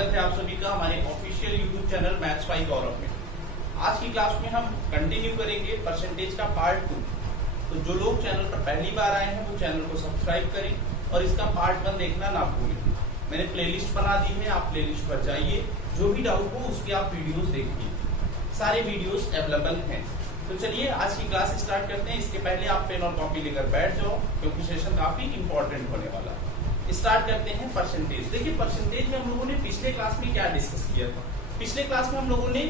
स्वागत है आप सभी का हमारे official YouTube channel maths by Gaurav में। आज की क्लास में हम कंटिन्यू करेंगे परसेंटेज का पार्ट 2। तो जो लोग चैनल पर पहली बार आए हैं वो चैनल को सब्सक्राइब करें और इसका पार्ट 1 देखना ना भूलें। मैंने प्लेलिस्ट बना दी है, आप प्लेलिस्ट पर जाइए, जो भी डाउट हो उसके आप वीडियोस देखिए, सारे वीडियोस अवेलेबल हैं। तो चलिए आज की क्लास स्टार्ट करते हैं। इसके पहले आप पेन और कॉपी लेकर बैठ जाओ क्योंकि सेशन काफी इंपॉर्टेंट होने वाला है। स्टार्ट करते हैं परसेंटेज। देखिए परसेंटेज में हम लोगों ने पिछले क्लास में क्या डिस्कस किया था। पिछले क्लास में हम लोगों ने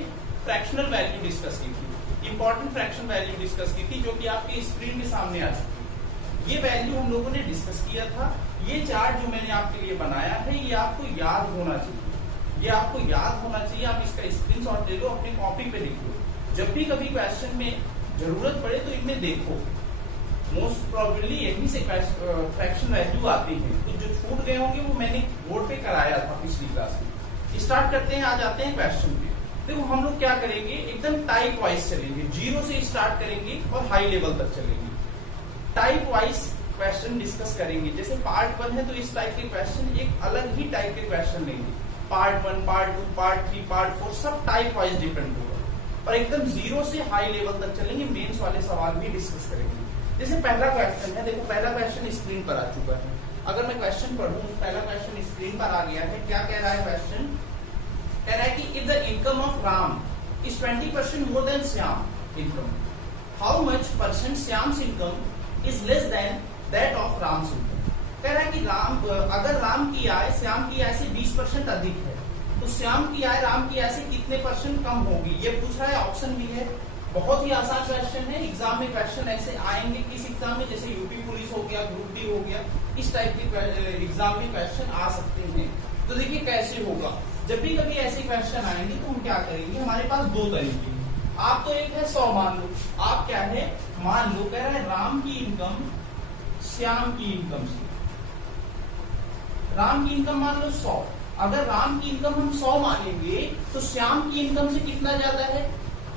फ्रैक्शनल वैल्यू डिस्कस की थी, इंपॉर्टेंट फ्रैक्शन वैल्यू डिस्कस की थी, जो कि आपके स्क्रीन के सामने आ चुकी है। ये वैल्यू हम लोगों ने डिस्कस किया था। ये चार्ट जो मैंने आपके लिए बनाया है ये आपको याद होना चाहिए, ये आपको याद होना चाहिए। आप इसका स्क्रीनशॉट ले लो, अपनी कॉपी पे लिख लो। जब भी कभी क्वेश्चन में जरूरत पड़े तो इनमें देखो, मोस्ट प्रोबेबली यहीं से फ्रैक्शन वैल्यू आती है। तो जो छूट गए होंगे वो मैंने बोर्ड पे कराया था पिछली क्लास में। स्टार्ट करते हैं, आ जाते हैं क्वेश्चन पे। देखो हम लोग क्या करेंगे, एकदम टाइप वाइज चलेंगे, जीरो से स्टार्ट करेंगे और हाई लेवल तक चलेंगे। टाइप वाइज क्वेश्चन डिस्कस करेंगे। जैसे पार्ट 1 है तो इस टाइप के क्वेश्चन एक अलग ही टाइप के क्वेश्चन लेंगे। पार्ट 1, पार्ट 2, पार्ट 3, पार्ट 4 सब टाइप वाइज डिपेंड होगा और एकदम जीरो से हाई लेवल तक चलेंगे। मेंस वाले सवाल भी डिस्कस करेंगे। जैसे पहला क्वेश्चन है, देखो पहला क्वेश्चन स्क्रीन पर आ चुका है। अगर मैं क्वेश्चन पढ़ूं, पहला क्वेश्चन स्क्रीन पर आ गया है। क्या कह रहा है क्वेश्चन? कह रहा है कि if the income of Ram is 20% more than Shyam income, how much percent Shyam's income is less than that of Ram's income. कह रहा है कि अगर राम की आय श्याम की आय से 20% अधिक है तो श्याम की आय राम की आय से कितने परसेंट कम होगी। ये पूछ रहा है, ऑप्शन भी है। बहुत ही आसान क्वेश्चन है। एग्जाम में क्वेश्चन ऐसे आएंगे, किस एग्जाम में, जैसे यूपी पुलिस हो गया, ग्रुप डी हो गया, इस टाइप के एग्जाम में क्वेश्चन आ सकते हैं। तो देखिए कैसे होगा, जब भी कभी ऐसे क्वेश्चन आएंगे तो हम क्या करेंगे, हमारे पास दो तरीके हैं। आप तो एक है 100 मान लो, आप क्या है मान लो, कह रहा है राम की इनकम श्याम की इनकम से, राम की इनकम मान लो 100। अगर राम की इनकम हम 100 मानेंगे तो श्याम की इनकम से कितना ज्यादा है,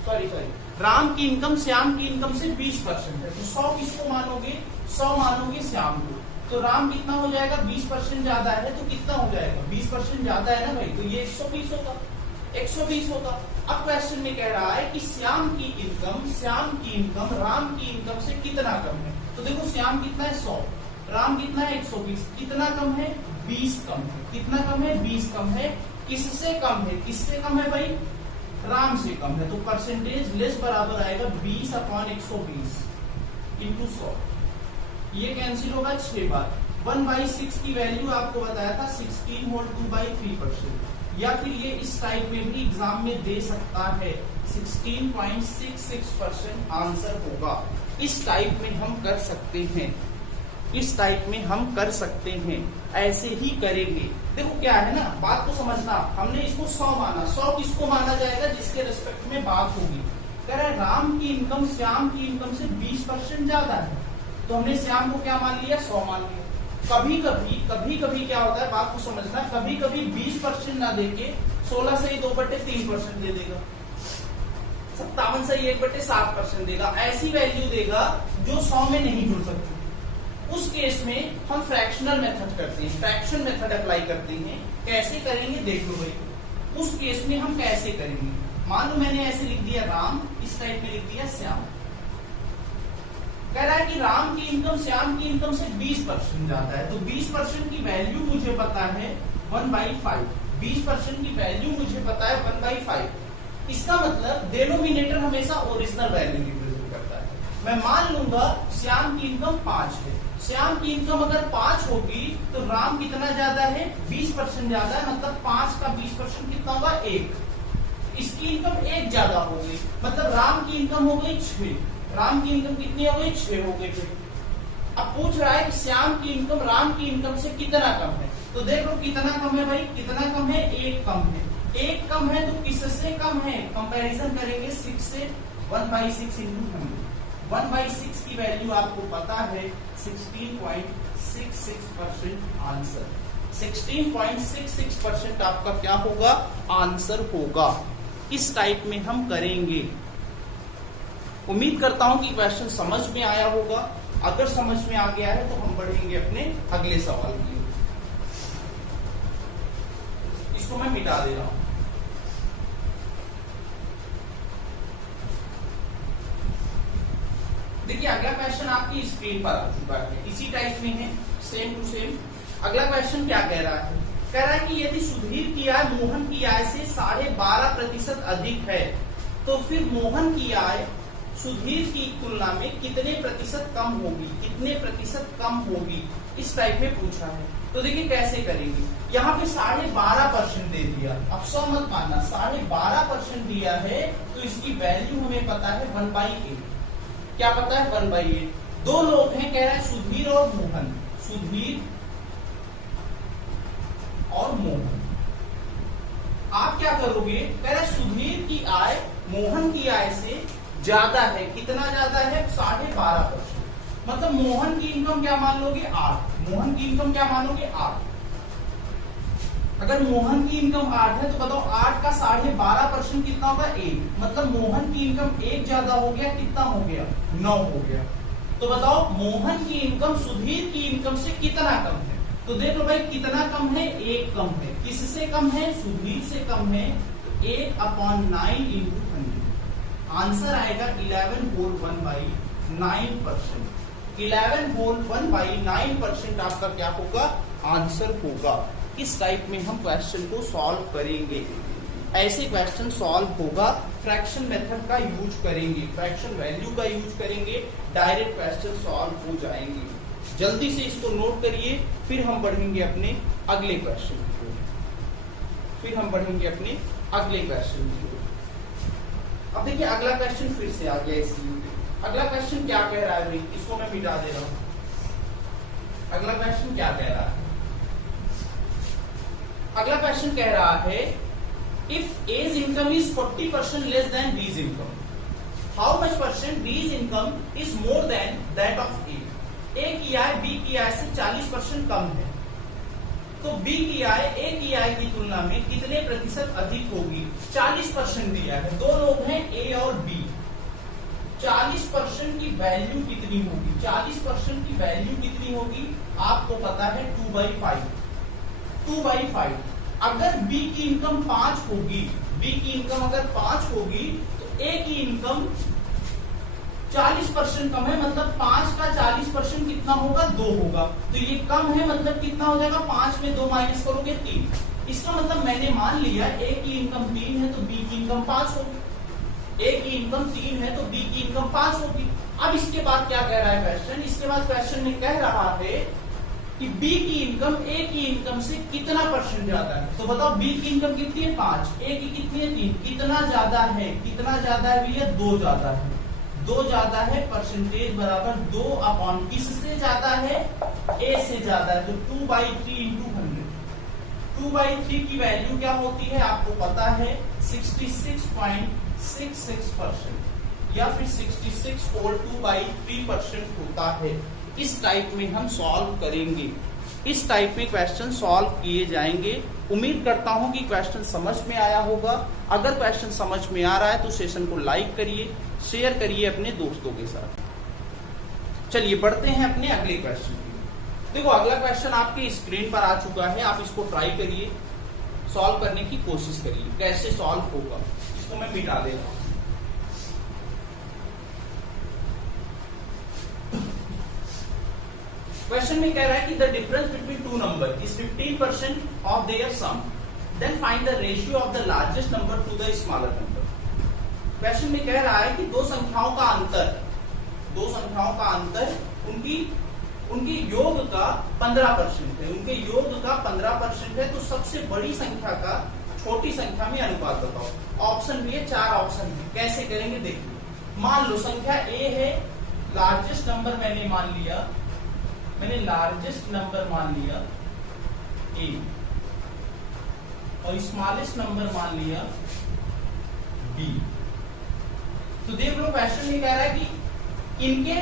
सॉरी राम की इनकम श्याम की इनकम से 20% है। तो 100 किसको मानोगे, 100 मानोगे श्याम को। तो राम कितना हो जाएगा, 20% ज्यादा है तो कितना हो जाएगा, 20% ज्यादा है ना भाई, तो ये 120 होगा, 120 होगा। अब क्वेश्चन में कह रहा है कि श्याम की इनकम राम की इनकम से कितना कम है। तो देखो श्याम कितना है 100, राम कितना है 120, कितना कम है 20 कम है। कितना कम है 20 कम है। किससे कम है, किससे कम है भाई, राम से कम है। तो परसेंटेज लेस बराबर आएगा 20/120 इंटू 100। ये कैंसिल होगा 6 बार। 1/6 की वैल्यू आपको बताया था 16 होल 2/3%, या फिर ये इस टाइप में भी एग्जाम में दे सकता है 16.66% आंसर होगा। इस टाइप में हम कर सकते हैं, इस टाइप में हम कर सकते हैं, ऐसे ही करेंगे। देखो क्या है ना, बात को समझना। हमने इसको 100 माना, 100 किसको माना जाएगा, जिसके रिस्पेक्ट में बात होगी। कह रहा है राम की इनकम श्याम की इनकम से 20% ज्यादा है, तो हमने श्याम को क्या मान लिया, 100 मान लिया। कभी कभी क्या होता है, बात को समझना, कभी कभी 20% ना देके 16 से 2/3% दे देगा, 57 से 1/7% देगा। ऐसी वैल्यू देगा जो 100 में नहीं जुड़ सकती। उस केस में हम फ्रैक्शनल मेथड करते हैं, फ्रैक्शन मेथड अप्लाई करते हैं। कैसे करेंगे देख लो भाई। उस केस में हम कैसे करेंगे, मान लो मैंने ऐसे लिख दिया राम, इस टाइप में लिख दिया श्याम। कह रहा है कि राम की इनकम श्याम की इनकम से 20% ज्यादा है, तो 20% की वैल्यू मुझे पता है 1/5। 20% की वैल्यू मुझे पता है 1/5। इसका मतलब डिनोमिनेटर हमेशा ओरिजिनल वैल्यू रिप्रेजेंट करता है। मैं मान लूंगा श्याम की इनकम 5 है। श्याम की इनकम अगर 5 होगी तो राम कितना ज्यादा है, 20% ज्यादा है, मतलब 5 का 20% कितना होगा, 1। इसकी इनकम 1 ज्यादा हो गई, मतलब राम की इनकम हो गई 6। राम की इनकम कितनी हो गई, 6 हो गई। अब पूछ रहा है कि श्याम की इनकम राम की इनकम से कितना कम है। तो देख लो कितना कम है भाई, कितना कम है, 1 कम है। 1 कम है तो किससे कम है, कंपैरिजन करेंगे 6 से। 1/6 इंटू 100, 1/6 की वैल्यू आपको पता है 16.66% आंसर। 16.66% आपका क्या होगा, आंसर होगा। इस टाइप में हम करेंगे। उम्मीद करता हूं कि क्वेश्चन समझ में आया होगा। अगर समझ में आ गया है तो हम बढ़ेंगे अपने अगले सवाल के लिए। इसको मैं मिटा दे रहा हूं। देखिए अगला क्वेश्चन आपकी स्क्रीन पर आ चुका है, इसी टाइप में है, सेम टू सेम। अगला क्वेश्चन क्या कह रहा है? कह रहा है कि यदि सुधीर की आय मोहन की आय से 12.5% अधिक है तो फिर मोहन की आय सुधीर की तुलना में कितने प्रतिशत कम होगी, कितने प्रतिशत कम होगी, इस टाइप में पूछा है। तो देखिए कैसे करेंगे, यहाँ पे 12.5% दे दिया, अब 100 मत मानना, 12.5% दिया है तो इसकी वैल्यू हमें पता है 1/8। क्या पता है? 1/8। दो लोग हैं, कह रहा है सुधीर और मोहन, सुधीर और मोहन। आप क्या करोगे? कह रहा है सुधीर की आय मोहन की आय से ज्यादा है, कितना ज्यादा है? 12.5%। मतलब मोहन की इनकम क्या मान लोगे? 8। मोहन की इनकम क्या मानोगे? 8। अगर मोहन की इनकम 8 है तो बताओ 8 का 12.5% कितना होगा? 1। मतलब मोहन की इनकम 1 ज्यादा हो गया, कितना हो गया? 9 हो गया। तो बताओ मोहन की इनकम सुधीर की इनकम से कितना कम है? तो देख लो भाई कितना कम है? 1 कम है। किससे कम है? सुधीर से कम है। 1/9 × 100। आंसर आएगा 11 होल 1/9%। 11 होल 1/9% आपका क्या होगा? आंसर होगा। इस टाइप में हम क्वेश्चन को सॉल्व करेंगे। ऐसे क्वेश्चन सॉल्व होगा, फ्रैक्शन मेथड का यूज करेंगे, फ्रैक्शन वैल्यू का यूज करेंगे, डायरेक्ट क्वेश्चन सॉल्व हो जाएंगे। जल्दी से इसको नोट करिए, फिर हम बढ़ेंगे अपने अगले क्वेश्चन की ओर। अब देखिए अगला क्वेश्चन फिर से आ गया इसलिए। अगला क्वेश्चन क्या कह रहा है भाई? इसको मैं मिटा दे रहा हूं। अगला क्वेश्चन क्या कह रहा है? अगला क्वेश्चन कह रहा है if A's income is 40% less than B's income, how much percent B's income is more than that of A? A की आय B की आय से 40% कम है, तो B की आय A की आय की तुलना में कितने प्रतिशत अधिक होगी? 40% दिया है, दो लोग हैं A और B। 40% की वैल्यू कितनी होगी? 40% की वैल्यू कितनी होगी? आपको पता है 2/5। 2/5। अगर B की इनकम 5 होगी, B की इनकम अगर 5 होगी तो A की इनकम 40% कम है, मतलब 5 का 40% कितना होगा? 2 होगा। तो ये कम है, मतलब कितना हो जाएगा? 5 में 2 माइनस करोगे 3। इसका मतलब मैंने मान लिया A की इनकम 3 है तो B की इनकम 5 होगी। A की इनकम 3 है तो B की इनकम 5 होगी। अब इसके बाद क्या कह रहा है क्वेश्चन? इसके बाद क्वेश्चन में कह रहा है कि B की इनकम A की इनकम से कितना परसेंट ज्यादा है। तो बताओ B की इनकम कितनी है? 5, A की कितनी है? 3। कितना ज्यादा है? कितना ज्यादा है भैया? 2 ज्यादा है। 2 ज्यादा है, परसेंटेज बराबर 2 किससे ज्यादा है? A से ज्यादा है। तो 2/3 × 100। 2/3 की वैल्यू क्या होती है? आपको पता है 66.66% या फिर 66 होल 2/3% होता है। इस टाइप में हम सॉल्व करेंगे। इस टाइप में क्वेश्चन सॉल्व किए जाएंगे। उम्मीद करता हूं कि क्वेश्चन समझ में आया होगा। अगर क्वेश्चन समझ में आ रहा है तो सेशन को लाइक करिए, शेयर करिए अपने दोस्तों के साथ। चलिए बढ़ते हैं अपने अगले क्वेश्चन की। देखो अगला क्वेश्चन आपके स्क्रीन पर आ चुका है, आप इसको ट्राई करिए, सॉल्व करने की कोशिश करिए। कैसे सॉल्व होगा इसको मैं मिटा दे रहा हूं। क्वेश्चन में कह रहा है कि the difference between two number is 15% of their sum, then find the ratio of the largest number to the smaller number. Question में कह रहा है कि दो संख्याओं का अंतर उनकी योग का 15% है, उनके योग का 15% है, तो सबसे बड़ी संख्या का छोटी संख्या में अनुपात बताओ। ऑप्शन भी है, 4 ऑप्शन है। कैसे करेंगे देखिए। मान लो संख्या A है, लार्जेस्ट नंबर मैंने लार्जेस्ट नंबर मान लिया A और स्मॉलेस्ट नंबर मान लिया B। तो देख लो क्वेश्चन में कह रहा है कि इनका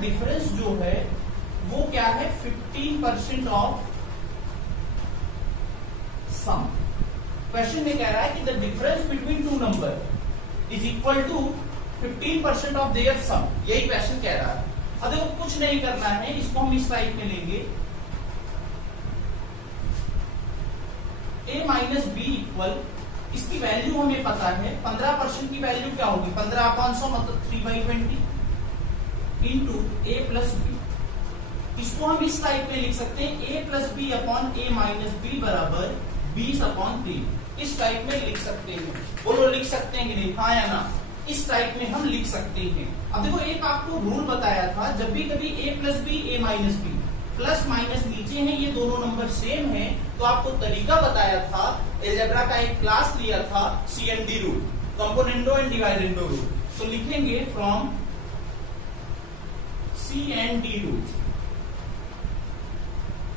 डिफरेंस जो है वो क्या है? 15% ऑफ सम। क्वेश्चन में कह रहा है कि the difference between two number is equal to 15% of their sum. यही क्वेश्चन कह रहा है। अब देखो कुछ नहीं करना है, इसको हम इस टाइप में लेंगे। a माइनस बी इक्वल, इसकी वैल्यू हमें पता है 15% की वैल्यू क्या होगी 15/100 मतलब 3/20 इंटू a प्लस बी। इसको हम इस टाइप में लिख सकते हैं a plus B upon a minus B बराबर 20/3। इस टाइप में लिख सकते हैं। बोलो लिख सकते हैं कि नहीं, हाँ या ना? इस टाइप में हम लिख सकते हैं। अब देखो एक आपको रूल बताया था, जब भी कभी a plus B a minus B plus minus नीचे हैं, ये दोनों नंबर सेम है, तो आपको तरीका बताया था, अलजेब्रा का एक क्लास लिया था CND rule, componendo and dividendo rule. तो लिखेंगे फ्रॉम CND रूल।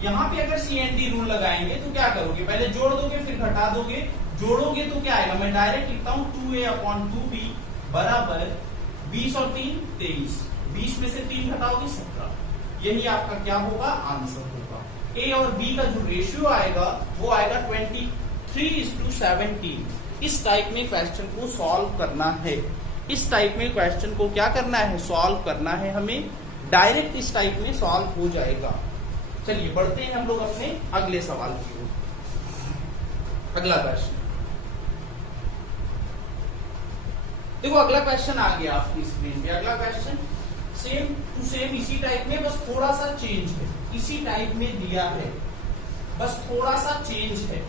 यहां पे अगर CND रूल लगाएंगे तो क्या करोगे, पहले जोड़ दोगे फिर घटा दोगे। जोड़ोगे तो क्या आएगा, मैं डायरेक्ट लिखता हूं 2a/2b बराबर 20 और 3 23, 20 में से 3 घटाओगे 17। यही आपका क्या होगा, आंसर होगा। ए और बी का जो रेशियो आएगा वो आएगा 23:17। इस टाइप में क्वेश्चन को सॉल्व करना है। इस टाइप में क्वेश्चन को क्या करना है, सॉल्व करना है हमें। डायरेक्ट इस टाइप में सॉल्व हो जाएगा। चलिए बढ़ते हैं हम लोग अपने अगले सवाल की ओर। अगला क्वेश्चन देखो, अगला क्वेश्चन आ गया आपकी स्क्रीन पे। अगला क्वेश्चन सेम टू सेम इसी टाइप में, बस थोड़ा सा चेंज है। इसी टाइप में दिया है, बस थोड़ा सा चेंज है।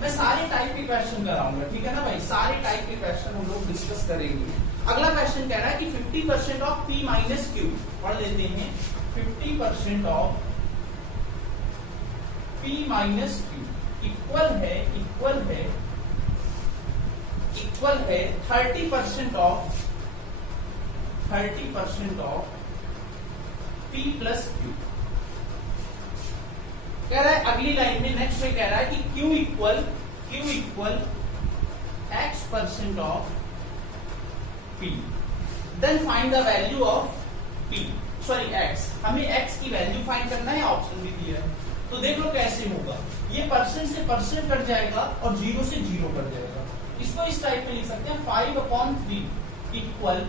मैं सारे टाइप के क्वेश्चन कराऊंगा, ठीक है ना भाई? सारे टाइप के क्वेश्चन हम लोग डिस्कस करेंगे। अगला क्वेश्चन कह रहा है कि 50% ऑफ p माइनस क्यू, पढ़ लेते हैं। 50% of p minus Q equal है 30% ऑफ p प्लस क्यू। कह रहा है अगली लाइन में, नेक्स्ट में कह रहा है कि q equal x% of p, then find the value of p, sorry x। हमें x की वैल्यू फाइंड करना है, ऑप्शन भी दिया है। तो देख लो कैसे होगा, ये परसेंट से परसेंट कट जाएगा और 0 से 0 कट जाएगा। इसको इस टाइप में लिख सकते हैं 5/3 equal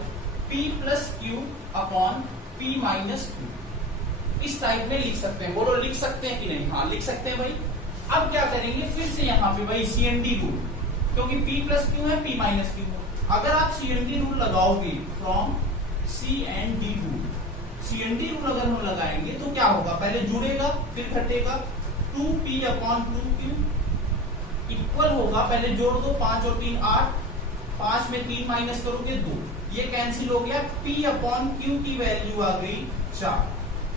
p plus Q upon p minus Q. इस टाइप में लिख सकते हैं। बोलो लिख सकते हैं कि नहीं, हाँ लिख सकते हैं भाई। अब क्या करेंगे, फिर से यहाँ पे भाई CND रूल, क्योंकि p प्लस क्यू है p माइनस क्यू है। अगर आप CND रूल लगाओगे फ्रॉम CND रूल अगर हम लगाएंगे तो क्या होगा, पहले जुड़ेगा फिर घटेगा। 2p/2q इक्वल होगा, पहले जोड़ दो 5 और 3 8, 5 में 3 माइनस करोगे 2, ये कैंसिल हो गया। p/q की वैल्यू आ गई 4।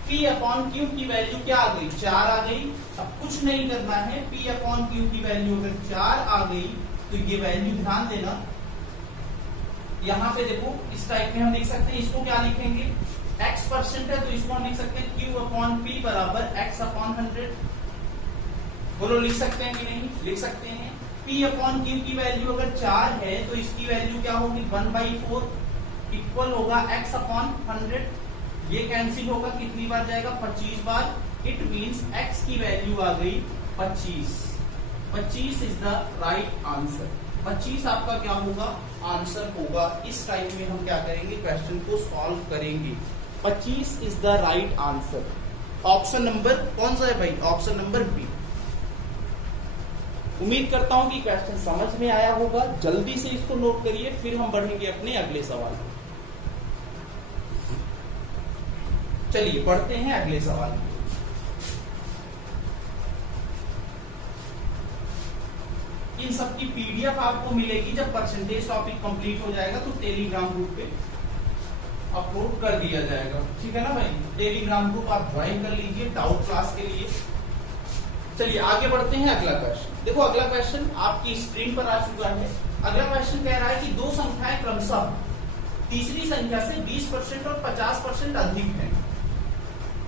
p/q की वैल्यू क्या आ गई, 4 आ गई। अब कुछ नहीं करना है, p/q की वैल्यू अगर 4 आ गई तो ये वैल्यू ध्यान देना, यहाँ पे देखो इस टाइप में हम लिख सकते हैं। इसको क्या लिखेंगे, x% है तो इसको हम लिख सकते हैं q/p बराबर x/100। बोलो लिख सकते हैं कि नहीं, लिख सकते हैं। p/q की वैल्यू अगर 4 है तो इसकी वैल्यू क्या होगी 1/4 इक्वल होगा x/100। ये कैंसिल होगा, कितनी बार जाएगा 25 बार। इट मींस x की वैल्यू आ गई 25। 25 इज द राइट आंसर। 25 आपका क्या होगा, आंसर होगा। इस टाइप में हम क्या करेंगे, क्वेश्चन को सॉल्व करेंगे। 25 is the right answer. Option number कौन सा है भाई, ऑप्शन नंबर बी। उम्मीद करता हूं कि क्वेश्चन समझ में आया होगा। जल्दी से इसको नोट करिए, फिर हम बढ़ेंगे अपने अगले सवाल पर। चलिए पढ़ते हैं अगले सवाल। इन सब की PDF आपको मिलेगी जब परसेंटेज टॉपिक कंप्लीट हो जाएगा, तो टेलीग्राम ग्रुप पे अपलोड कर दिया जाएगा, ठीक है ना भाई? टेलीग्राम ग्रुप आप ज्वाइन कर लीजिए डाउट क्लास के लिए। चलिए आगे बढ़ते हैं। अगला क्वेश्चन देखो, अगला क्वेश्चन आपकी स्क्रीन पर आ चुका है। अगला क्वेश्चन कह रहा है कि दो संख्याएं क्रमशः तीसरी संख्या से 20% और 50% अधिक है।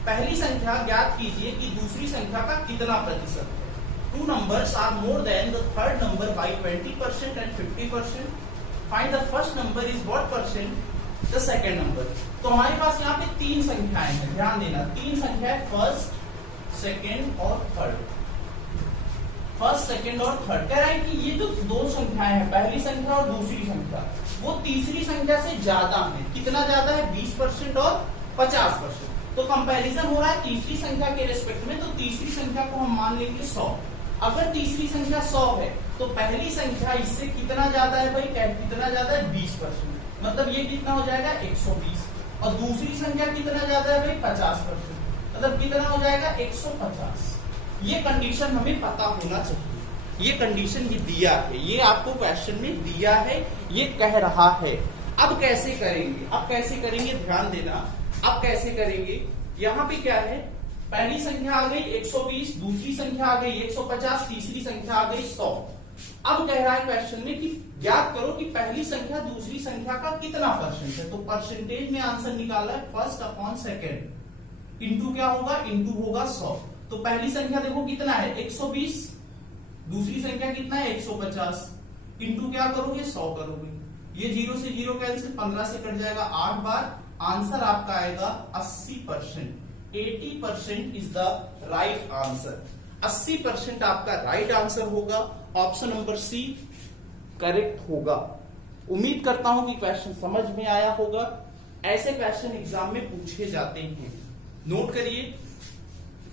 पहली संख्या ज्ञात कीजिए कि दूसरी संख्या का कितना प्रतिशत है। Two numbers are more than the third number by 20% and 50%. Find the first number is what percent? The second number. तो हमारे पास यहाँ पे तीन संख्याएं हैं, ध्यान देना। तीन संख्या है, फर्स्ट, सेकेंड और थर्ड। फर्स्ट, सेकेंड और थर्ड। कह रहा है कि ये जो दो संख्याएं हैं, पहली संख्या और दूसरी संख्या, वो तीसरी संख्या से ज्यादा है। कितना ज्यादा है, 20% और 50%। तो कंपैरिजन हो रहा है तीसरी संख्या के रेस्पेक्ट में, तो तीसरी संख्या को हम मान लेंगे 100। अगर तीसरी संख्या 100 है तो पहली संख्या इससे कितना ज्यादा है भाई, कितना ज्यादा है 20%, मतलब ये कितना हो जाएगा 120, और दूसरी संख्या कितना ज्यादा है भाई 50%, मतलब कितना हो जाएगा 150। ये कंडीशन हमें पता होना चाहिए, ये कंडीशन ये दिया है, ये आपको क्वेश्चन में दिया है, ये कह रहा है। अब कैसे करेंगे, अब कैसे करेंगे ध्यान देना, अब कैसे करेंगे, यहाँ पे क्या है, पहली संख्या आ गई 120, दूसरी संख्या आ गई 150, तीसरी संख्या आ गई 100। अब कह रहा है क्वेश्चन में कि ज्ञात करो कि पहली संख्या दूसरी संख्या का कितना परसेंट है। तो परसेंटेज में आंसर निकाला है फर्स्ट अपॉन सेकेंड, इंटू क्या होगा, इंटू होगा 100। तो पहली संख्या देखो कितना है 120, दूसरी संख्या कितना है 150, इंटू क्या करोगे 100 करोगे, ये 0 से 0 कैंसिल, 15 से कट जाएगा 8 बार, आंसर आपका आएगा 80%। 80% इज द राइट आंसर, 80% आपका राइट आंसर होगा, ऑप्शन नंबर सी करेक्ट होगा। उम्मीद करता हूं कि क्वेश्चन समझ में आया होगा। ऐसे क्वेश्चन एग्जाम में पूछे जाते हैं, नोट करिए।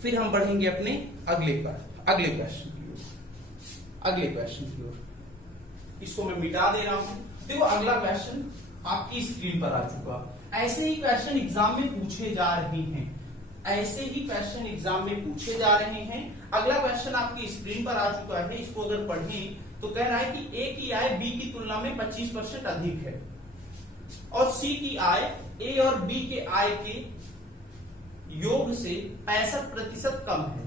फिर हम बढ़ेंगे अपने अगले क्वेश्चन की ओर, अगले क्वेश्चन की ओर। इसको मैं मिटा दे रहा हूं। देखो अगला क्वेश्चन आपकी स्क्रीन पर आ चुका। ऐसे ही क्वेश्चन एग्जाम में पूछे जा रहे हैं, ऐसे ही क्वेश्चन एग्जाम में पूछे जा रहे हैं। अगला क्वेश्चन आपकी स्क्रीन पर आ चुका है, इसको अगर पढ़ें तो कह रहा है कि ए की आय बी की तुलना में 25% अधिक है और सी की आय ए और बी के आय के योग से 65% कम है।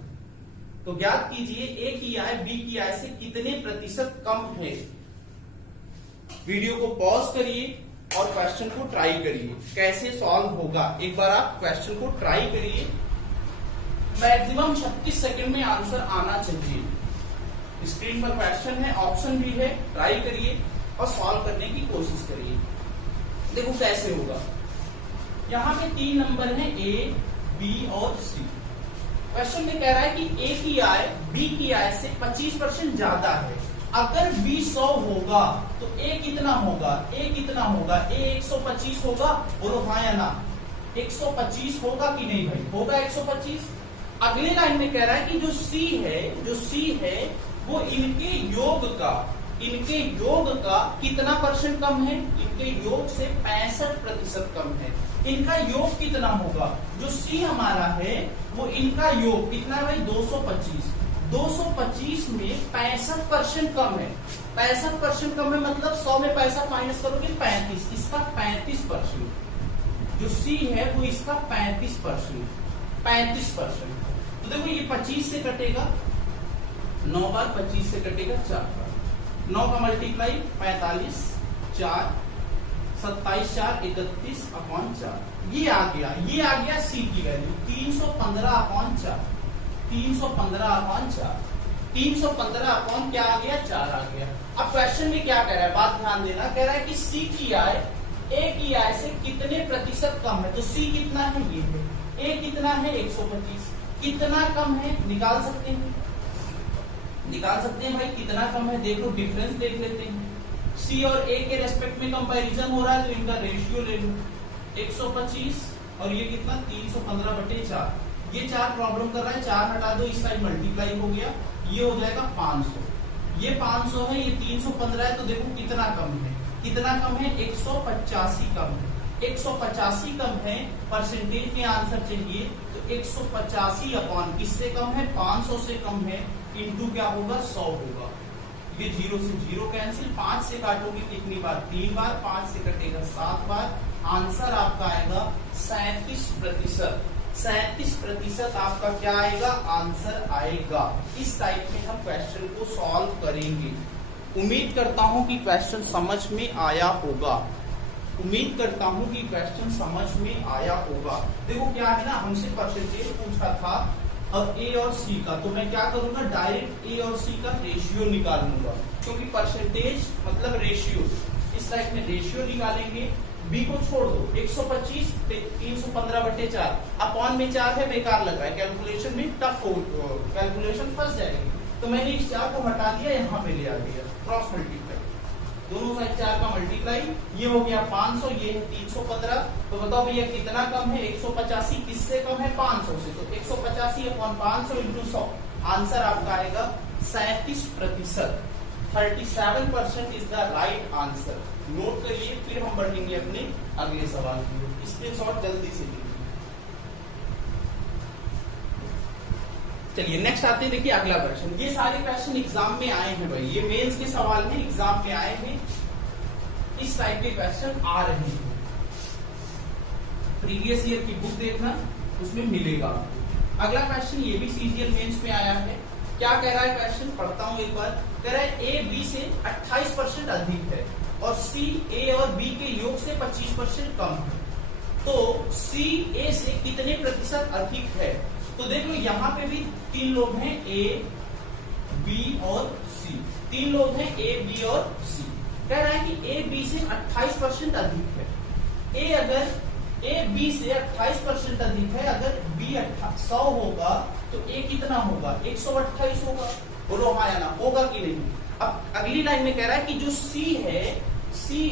तो ज्ञात कीजिए ए की आय बी की आय से कितने प्रतिशत कम है। वीडियो को पॉज करिए और क्वेश्चन को ट्राई करिए, कैसे सॉल्व होगा। एक बार आप क्वेश्चन को ट्राई करिए, मैक्सिमम 36 सेकंड में आंसर आना चाहिए। स्क्रीन पर क्वेश्चन है, ऑप्शन भी है, ट्राई करिए और सॉल्व करने की कोशिश करिए। देखो कैसे होगा, यहाँ पे 3 नंबर है ए, बी और सी। क्वेश्चन में कह रहा है कि ए की आय बी की आय से 25% ज्यादा है। अगर बी 100 होगा तो ए कितना होगा, ए कितना होगा, ए 125 होगा। बोलो हाँ या ना, 125 होगा कि नहीं भाई, होगा 125। अगले लाइन में कह रहा है कि जो सी है वो इनके योग का कितना परसेंट कम है, इनके योग से 65% कम है। इनका योग कितना होगा, जो सी हमारा है वो इनका योग कितना है भाई 225। 225 में 65% कम है, 65% कम है मतलब 100 में 65 माइनस करोगे 35, इसका 35%। जो सी है वो इसका 35%। तो देखो ये 25 से कटेगा, 9 बार 25 से कटेगा 4 बार, 9 का मल्टीप्लाई 45, 4, 27, 4, 31 अपॉन 4। ये आ गया सी की वैल्यू 315 अपॉन 4, 315 अपॉन 4, 315 अपॉन क्या आ गया 4 आ गया। अब क्वेश्चन में क्या कह रहा है, बात ध्यान देना, कह रहा है कि सी की आय ए की आय से कितने प्रतिशत कम है। तो सी कितना है, ये है, ए कितना है 125, कितना कम है निकाल सकते हैं भाई, कितना कम है। देखो डिफरेंस देख लेते हैं, सी और ए के रेस्पेक्ट में कंपैरिजन हो रहा है तो इनका रेशियो ले लो, 125 और ये कितना 315/4। ये 4 प्रॉब्लम कर रहा है, 4 हटा दो, इस साइड मल्टीप्लाई हो गया, ये हो जाएगा 500। ये 500 है, ये 315 है, तो देखो कितना कम है, 185 कम है, 185 कम है। परसेंटेज में आंसर चाहिए तो 185 अपॉन किससे कम है, 500 से कम है, इंटू क्या होगा 100 होगा। ये 0 से 0 कैंसिल, 5 से काटोगे कितनी बार, 3 बार, 5 से कटेगा 7 बार, आंसर आपका आएगा 37%। 37% आपका क्या आएगा, आंसर आएगा। इस टाइप में हम क्वेश्चन को सॉल्व करेंगे। उम्मीद करता हूं कि क्वेश्चन समझ में आया होगा, उम्मीद करता हूं कि क्वेश्चन समझ में आया होगा। देखो क्या है ना, हमसे परसेंटेज पूछा था अब ए और सी का, तो मैं क्या करूंगा, डायरेक्ट ए और सी का रेशियो निकाल लूंगा, क्योंकि परसेंटेज मतलब रेशियो। इस टाइप में रेशियो निकालेंगे, बी को छोड़ दो, 125 315/4 अपॉन में 4 है, बेकार लग रहा है, कैलकुलेशन में टफ हो, कैलकुलेशन फंस जाएगी। तो मैंने इस 4 को हटा दिया, यहाँ पे ले आ दिया, क्रॉस मल्टीप्लाई, दोनों साइड 4 का मल्टीप्लाई, ये हो गया 500, ये है 315। तो बताओ भैया कितना कम है, 185 किससे कम है, 500 से। तो 185 अपॉन 500 इंटू 100, आंसर आपका आएगा 37%, 37% is the right answer. Note करिए, फिर हम बढ़ेंगे अपने अगले सवाल की ओर। स्क्रीनशॉट जल्दी से लीजिए। चलिए नेक्स्ट आते हैं, देखिए अगला क्वेश्चन। ये सारे क्वेश्चन एग्जाम में आए हैं भाई, ये मेंस के सवाल में एग्जाम में आए हैं, इस टाइप के क्वेश्चन आ रहे हैं। प्रीवियस ईयर की बुक देखना, उसमें मिलेगा। अगला क्वेश्चन ये भी सीजीएल मेंस में आया है। क्या कह रहा है क्वेश्चन, पढ़ता हूं एक बार। कह रहा है ए बी से 28% अधिक है और सी ए और बी के योग से 25% कम है, तो सी ए से कितने प्रतिशत अधिक है? तो देख लो यहाँ पे भी तीन लोग हैं, ए बी और सी। तीन लोग हैं ए बी और सी। कह रहा है कि ए बी से 28% अधिक है। ए अगर ए बी से 28% अधिक है, अगर बी 100 होगा तो ए कितना होगा? 128 होगा। बोलो हाँ या ना, होगा कि नहीं? अब अगली लाइन में कह रहा है कि जो सी है, सी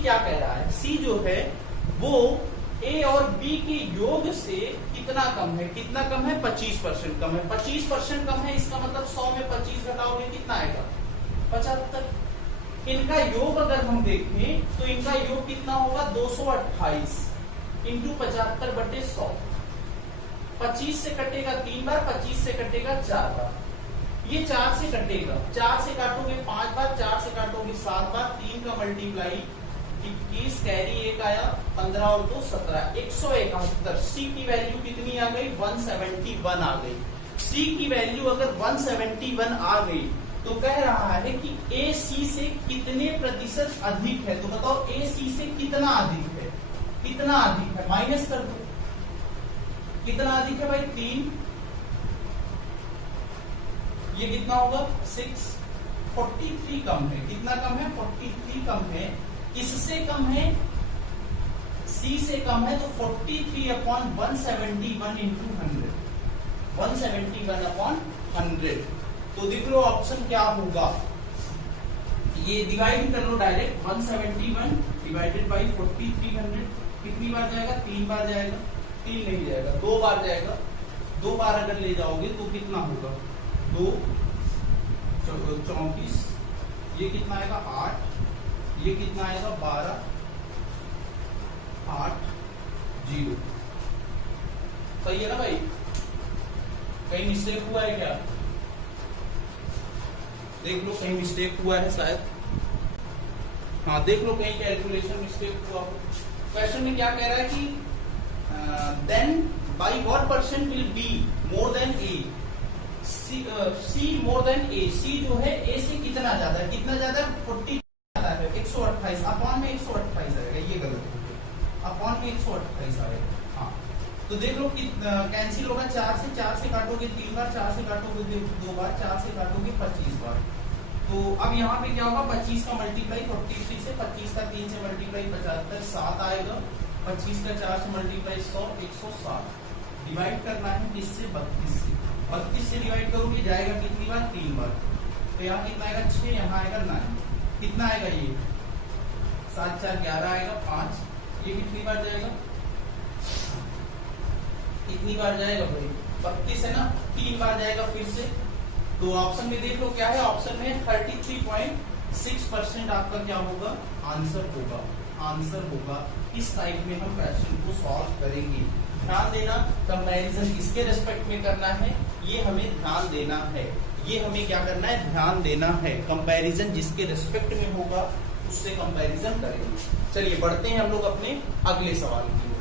क्या कह रहा है? सी जो है वो ए और बी के योग से कितना कम है? कितना कम है? 25% कम है। 25% कम है, इसका मतलब 100 में 25 घटाओगे कितना आएगा? 75। इनका योग अगर हम देखें तो इनका योग कितना होगा? 228 इंटू 75/100। 25 से कटेगा 3 बार, 25 से कटेगा 4 बार, ये 4 से कटेगा। 4 से काटोगे 5 बार, 4 से काटोगे 7 बार, 3 का मल्टीप्लाई 21, कैरी 1 आया, 15 और 2 17, 171। सी की वैल्यू कितनी आ गई? 171 आ गई। सी की वैल्यू अगर 171 आ गई तो कह रहा है कि ए सी से कितने प्रतिशत अधिक है? तो बताओ ए सी से कितना अधिक है? कितना अधिक है? माइनस कर दो। कितना अधिक है भाई? 3। ये कितना होगा? 6। 43 कम है। कितना कम है? 43 कम है। किससे कम है? सी से कम है, तो 43/171 इंटू 100, 171/100। तो देख लो ऑप्शन क्या होगा, ये डिवाइड कर लो डायरेक्ट। 171 डिवाइडेड बाई 4300 कितनी बार जाएगा? 3 बार जाएगा। 3 नहीं जाएगा, 2 बार जाएगा। 2 बार अगर ले जाओगे तो कितना होगा? 2 34, ये कितना आएगा? 8, ये कितना आएगा? 12, 8, 0। सही है ना भाई? कहीं मिस्टेक हुआ है क्या? देख लो कहीं मिस्टेक हुआ है शायद। हाँ देख लो कहीं कैलकुलेशन मिस्टेक हुआ हो। क्वेश्चन में क्या कह रहा है कि then by what percent will be more than A? C more than A. C जो है ए से कितना ज्यादा है? कितना ज्यादा है? 40 ज्यादा है। 128 अपॉन में 128 आएगा, ये गलत हो गया। अपॉन में 128 आएगा। हाँ तो देख लो कि कैंसिल होगा। 4 से काटोगे 3 बार, 4 से काटोगे 2 बार, 4 से काटोगे 25 बार। तो अब यहाँ पे क्या होगा? 25 का मल्टीप्लाई 43 से, 25 का 3 से मल्टीप्लाई 75, 7 आएगा। 25 का 4 से मल्टीप्लाई 100, 160। डिवाइड करना है किससे? 32 से। 32 से डिवाइड करोगे जाएगा कितनी बार? 3 बार। तो यहाँ कितना आएगा? 6, यहाँ आएगा 9। कितना आएगा ये? 7 4 11 आएगा, 5। ये कितनी बार जाएगा? कितनी बार जाएगा भाई? 32 है ना, 3 बार जाएगा फिर से। तो ऑप्शन में देख लो क्या है? ऑप्शन में 33.6% आपका क्या होगा? आंसर होगा। आंसर होगा। इस टाइप में हम क्वेश्चन को सॉल्व करेंगे। ध्यान देना, कंपैरिजन किसके रेस्पेक्ट में करना है ये हमें ध्यान देना है। ये हमें क्या करना है? ध्यान देना है। कंपैरिजन जिसके रेस्पेक्ट में होगा उससे कंपैरिजन करेंगे। चलिए बढ़ते हैं हम लोग अपने अगले सवाल की ओर।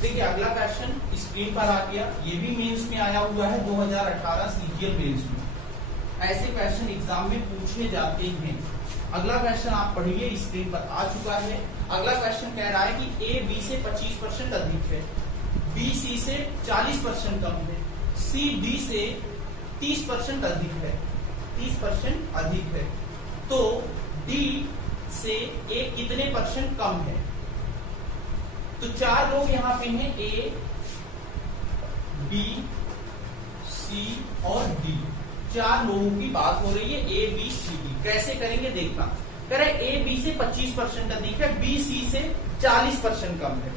देखिए अगला क्वेश्चन स्क्रीन पर आ गया। ये भी मेंस में आया हुआ है 2018 सीजीएल मेंस में। ऐसे क्वेश्चन एग्जाम में पूछे जाते हैं। अगला क्वेश्चन आप पढ़िए, स्क्रीन पर आ चुका है। अगला क्वेश्चन कह रहा है कि ए बी से 25% अधिक है, बी सी से 40% कम है, सी डी से 30% अधिक है, 30% अधिक है, तो डी से ए कितने % कम है? तो 4 लोग यहाँ पे हैं, ए बी सी और डी। 4 लोगों की बात हो रही है, ए बी सी डी। कैसे करेंगे देखना। कह रहे ए बी से 25% अधिक है, बी सी से 40% कम है,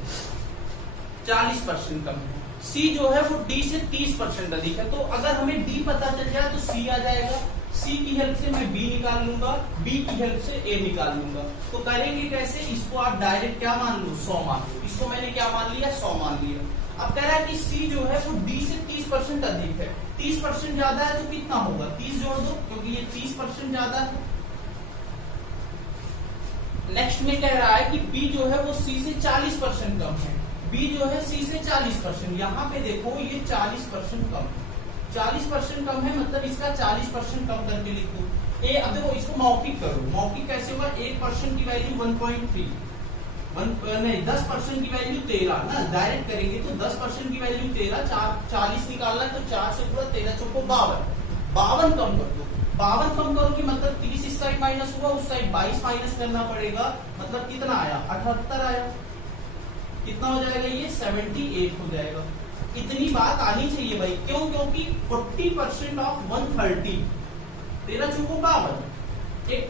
40% कम है। सी जो है वो डी से 30% अधिक है। तो अगर हमें डी पता चल जाए तो सी आ जाएगा, सी की हेल्प से मैं बी निकाल लूंगा, बी की हेल्प से ए निकाल लूंगा। तो करेंगे कैसे, इसको आप डायरेक्ट क्या मान लो, 100 मान लो। इसको मैंने क्या मान लिया, 100 मान लिया। अब कह रहा है कि सी जो है वो डी से 30% अधिक है। 30% ज्यादा है तो कितना होगा, 30 जोड़ दो, क्योंकि ये 30% ज्यादा है। नेक्स्ट में कह रहा है कि बी जो है वो सी से 40% कम है। बी जो है सी से 40%, यहाँ पे देखो ये 40% कम है। 40% कम है मतलब इसका 40% कम करके लिखो। ए, अब देखो इसको मौखिक करो। मौखिक कैसे होगा, 1% की वैल्यू 1.3, 10% की वैल्यू 13 ना, डायरेक्ट करेंगे तो 10% की वैल्यू 13, 40 निकालना है तो 4 से पूरा 13 चौको 52 कम कर दो। 52 कम करोगे मतलब 30 इस साइड माइनस हुआ, उस साइड 22 माइनस करना पड़ेगा, मतलब कितना आया, 78 आया। कितना हो जाएगा ये, 78 हो जाएगा। इतनी बात आनी चाहिए भाई, क्यों, क्योंकि 40% ऑफ 130, 13 चौको 52, एक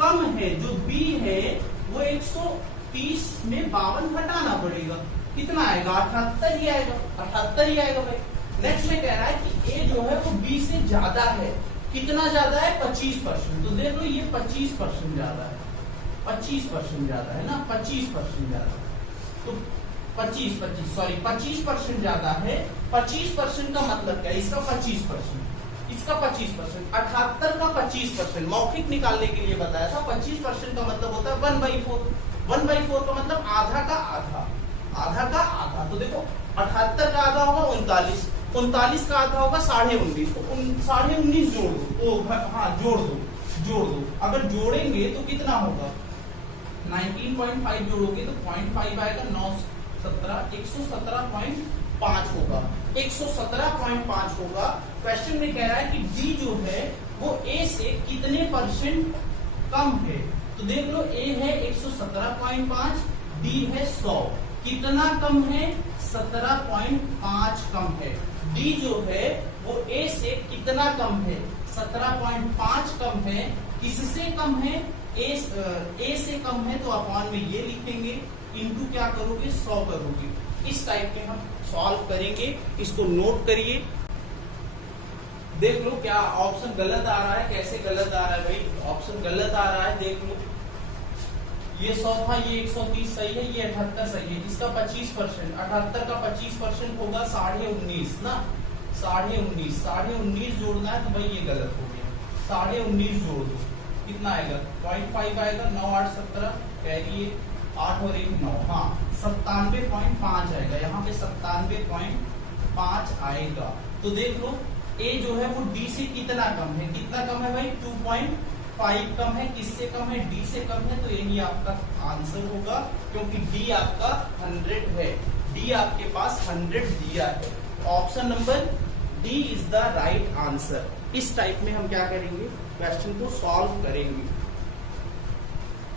कम है जो बी है वो 130 में 52 घटाना पड़ेगा, कितना आएगा, 78 ही आएगा, 78 ही आएगा भाई। नेक्स्ट में कह रहा है कि ए जो है वो बी से ज्यादा है। कितना ज्यादा है, 25%। तो देख लो ये 25% ज्यादा है, 25% ज्यादा है ना, 25% ज्यादा। तो 25% ज्यादा है। 25% का मतलब क्या है, इसका 25%, इसका 25%, 78 का 25%। मौखिक निकालने के लिए बताया था। 25% का मतलब होता है 1/4। 1/4 का मतलब आधा का आधा, आधा का आधा। तो देखो 78 का आधा होगा 39, 39 का आधा होगा 19.5, तो 19.5 जोड़ दो। हाँ जोड़ दो। अगर जोड़ेंगे तो कितना होगा, 19.5 जोड़ोगे तो 0.5 आएगा, 9 17 117.5 होगा, 117.5 होगा। क्वेश्चन में कह रहा है कि डी जो है वो ए से कितने % कम है। तो देख लो ए है 117.5, डी है 100, कितना कम है, 17.5 कम है। डी जो है वो ए से कितना कम है, 17.5 कम है। किससे कम है, ए से कम है, तो अपॉन में ये लिखेंगे, इनटू क्या करोगे, 100 करोगे। इस टाइप के हम सॉल्व करेंगे, इसको नोट करिए। देख लो क्या ऑप्शन गलत आ रहा है, कैसे गलत आ रहा है भाई, ऑप्शन गलत आ रहा है, देख लो। ये 100 था, ये 130 सही है, ये 78 सही है। इसका 25%, 78 का 25% होगा 19.5 ना, 19.5 जोड़ना है तो भाई ये गलत हो गया। 19.5 जोड़ दो, कितना आएगा, 0.5 आएगा, 9 8 17, कह 8 और 1 9, हाँ 97.5 आएगा। यहाँ पे 97.5 आएगा। तो देख लो ए जो है वो डी से कितना कम है, कितना कम है भाई, 2.5 कम है। किससे कम है, डी से कम है। तो यही आपका आंसर होगा, क्योंकि डी आपका 100 है, डी आपके पास 100 दिया है। Option number D is the right answer. इस टाइप में हम क्या करेंगे, क्वेश्चन को सॉल्व करेंगे।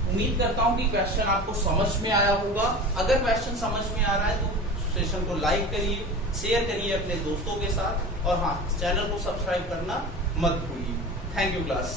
उम्मीद करता हूं कि क्वेश्चन आपको समझ में आया होगा। अगर क्वेश्चन समझ में आ रहा है तो सेशन को लाइक करिए, शेयर करिए अपने दोस्तों के साथ, और हाँ चैनल को सब्सक्राइब करना मत भूलिए। Thank you class.